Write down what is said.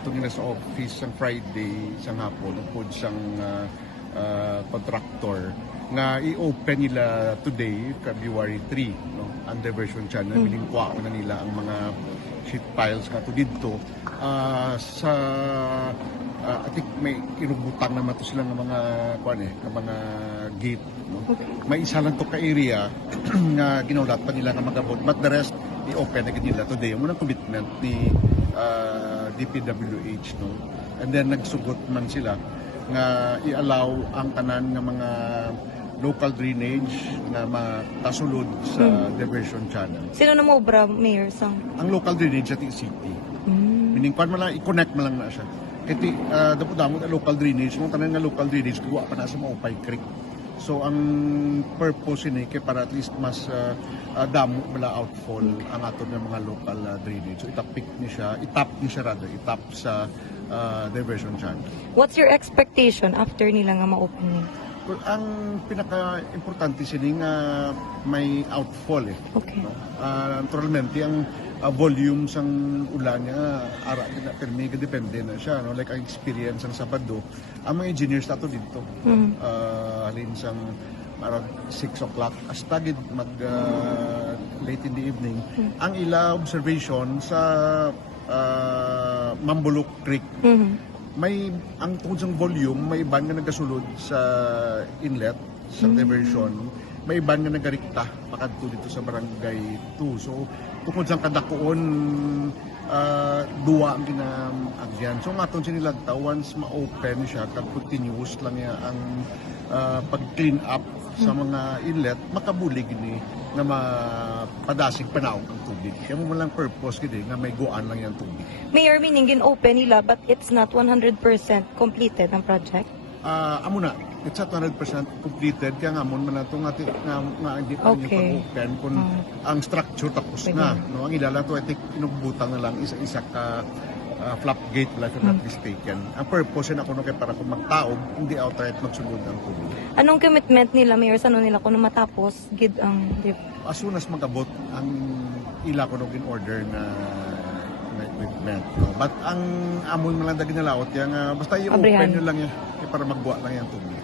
nato nila sa office ang Friday isang hapon upod siyang contractor nga i-open nila today, February 3, no? Ang diversion channel. Bilingkwa na nila ang mga sheet piles kato dito. Sa I think may inubutang naman to sila ng mga mga gate, no? May isa lang to ka area nga ginaulat pa nila nga magabot, but the rest i-open na nila today. Ang unang commitment ni DPWH, no? And then nagsugot man sila nga i-allow ang tanan ng mga local drainage na makasulod sa diversion channel. Sino na mo obra, Mayor Sang? Ang local drainage at city. Meaning, kung man lang, i-connect mo lang na siya. Kasi damo-damo ang local drainage, mga tanan nga local drainage, gawa pa na sa Maupay Creek. So, ang purpose ni kay para at least mas damo mala outfall ang aton ng mga local drainage. So, itap itap sa diversion channel. What's your expectation after nila nga ma-open ni? Well, ang pinaka-importante sini nga may outfall Okay. No? Naturalmente, ang volume sang ulan niya, permi depende na siya. No? Like ang experience ng Sabado, ang mga engineers nato dito. Halin sang around 6 o'clock, hasta late in the evening. Ang ila observation sa Mambulok Creek, may ang tungkol sa volume, may iban nga nagasulod sa inlet, sa diversion, may iban nga nagarikta pakadto dito sa barangay 2. So tungkol sa kadakuon, duwa ang ginaagyan. So maton sinilagta, once ma-open siya, kag continuous lang niya ang pag-clean up sa mga inlet, makabulig ni na mapadasig panahon ang tubig. Kaya mo lang purpose gini nga may guan lang yung tubig. Mayor, meaning gin-open nila but it's not 100% completed ang project? Amo na, it's not 100% completed, kaya nga amon man na itong nga hindi pa rin pag-open kung ang structure tapos na. No? Ang ilala to, I think inugbutang na lang isa-isa ka flap gate, if I'm not mistaken. Ang purpose na kuno kay para kung magtaob, hindi outright magsulod ang tubig. Anong commitment nila, Mayor, sa nila kung matapos gid ang As soon as magabot ang ila ko in order na equipment. No? But ang amon man lang daging nalaot, basta i-open nyo lang yan para magbuwa lang yung tubig.